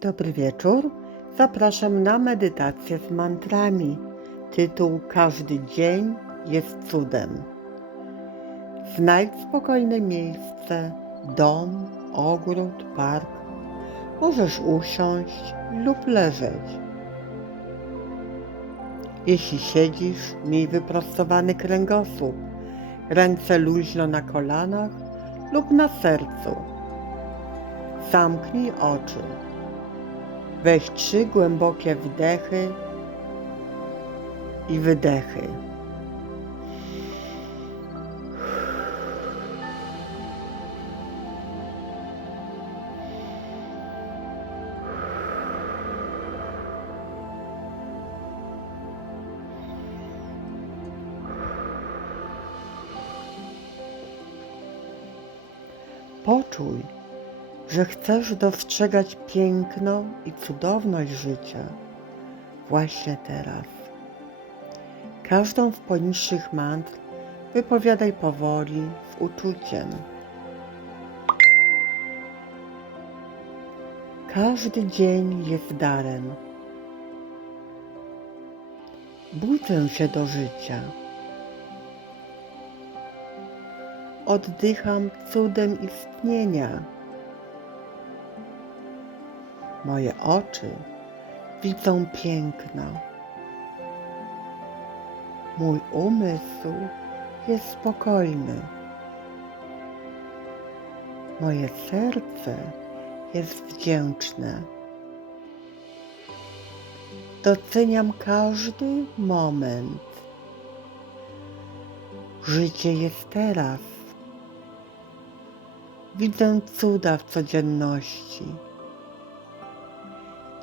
Dobry wieczór. Zapraszam na medytację z mantrami. Tytuł Każdy dzień jest cudem. Znajdź spokojne miejsce, dom, ogród, park. Możesz usiąść lub leżeć. Jeśli siedzisz, miej wyprostowany kręgosłup, ręce luźno na kolanach lub na sercu. Zamknij oczy. Weź trzy głębokie wdechy i wydechy. Poczuj, że chcesz dostrzegać piękno i cudowność życia właśnie teraz. Każdą z poniższych mantr wypowiadaj powoli, z uczuciem. Każdy dzień jest darem. Budzę się do życia. Oddycham cudem istnienia. Moje oczy widzą piękno. Mój umysł jest spokojny. Moje serce jest wdzięczne. Doceniam każdy moment. Życie jest teraz. Widzę cuda w codzienności.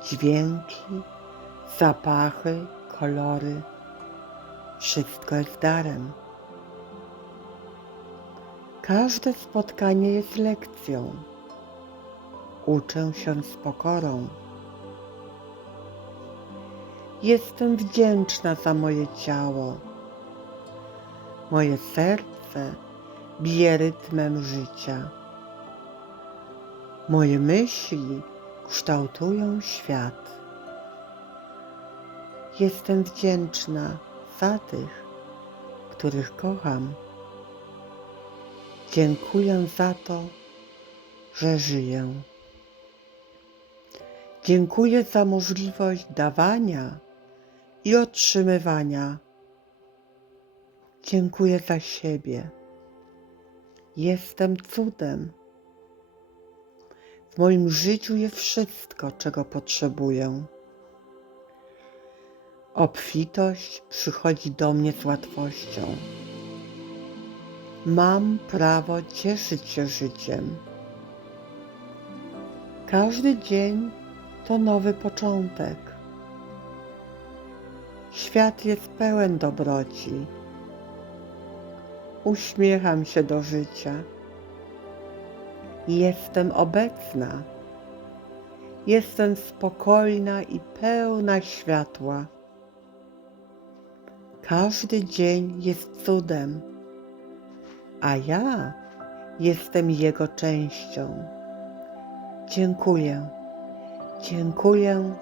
Dźwięki, zapachy, kolory. Wszystko jest darem. Każde spotkanie jest lekcją. Uczę się z pokorą. Jestem wdzięczna za moje ciało. Moje serce bije rytmem życia. Moje myśli kształtują świat. Jestem wdzięczna za tych, których kocham. Dziękuję za to, że żyję. Dziękuję za możliwość dawania i otrzymywania. Dziękuję za siebie. Jestem cudem. W moim życiu jest wszystko, czego potrzebuję. Obfitość przychodzi do mnie z łatwością. Mam prawo cieszyć się życiem. Każdy dzień to nowy początek. Świat jest pełen dobroci. Uśmiecham się do życia. Jestem obecna. Jestem spokojna i pełna światła. Każdy dzień jest cudem, a ja jestem jego częścią. Dziękuję, dziękuję,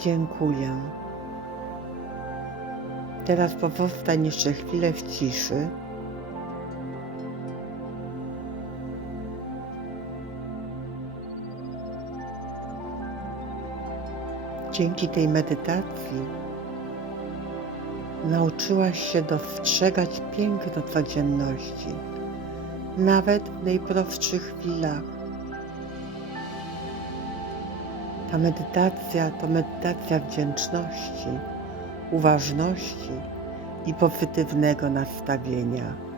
dziękuję. Teraz pozostań jeszcze chwilę w ciszy. Dzięki tej medytacji nauczyłaś się dostrzegać piękno codzienności, nawet w najprostszych chwilach. Ta medytacja to medytacja wdzięczności, uważności i pozytywnego nastawienia.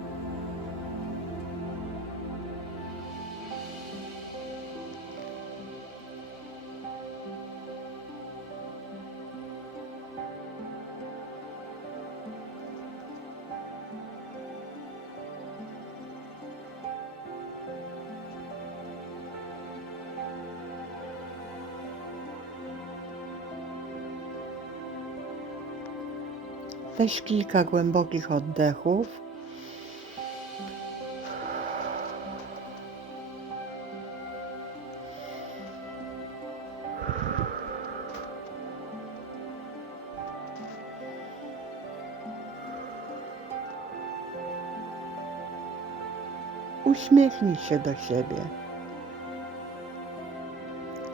Weź kilka głębokich oddechów. Uśmiechnij się do siebie.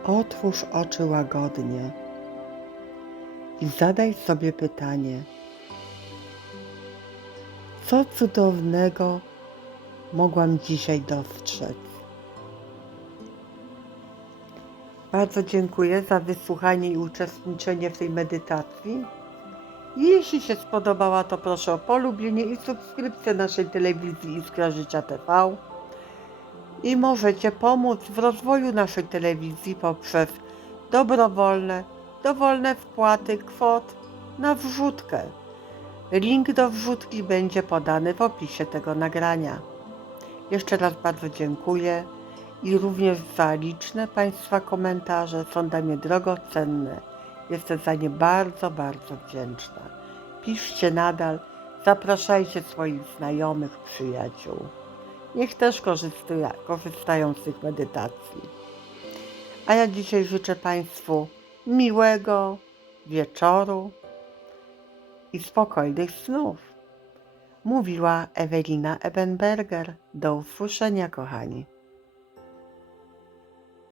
Otwórz oczy łagodnie i zadaj sobie pytanie co cudownego mogłam dzisiaj dostrzec? Bardzo dziękuję za wysłuchanie i uczestniczenie w tej medytacji. Jeśli się spodobała, to proszę o polubienie i subskrypcję naszej telewizji Iskra Życia TV. I możecie pomóc w rozwoju naszej telewizji poprzez dobrowolne, dowolne wpłaty kwot na wrzutkę. Link do wrzutki będzie podany w opisie tego nagrania. Jeszcze raz bardzo dziękuję i również za liczne Państwa komentarze są dla mnie drogocenne. Jestem za nie bardzo, bardzo wdzięczna. Piszcie nadal, zapraszajcie swoich znajomych, przyjaciół. Niech też korzystują, korzystają z tych medytacji. A ja dzisiaj życzę Państwu miłego wieczoru i spokojnych snów. Mówiła Ewelina Ebenberger. Do usłyszenia, kochani.